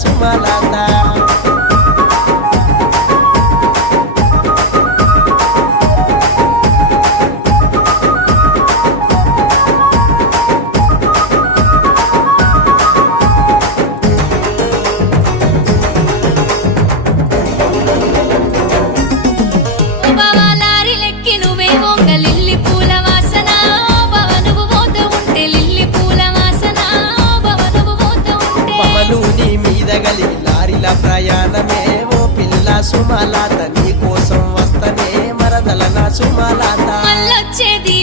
సుమలత కలిగి లారీల ప్రయాణమే ఓ పిల్ల సుమలత నీ కోసం వస్తనే మరదల నా సుమలత మళ్ళొచ్చేది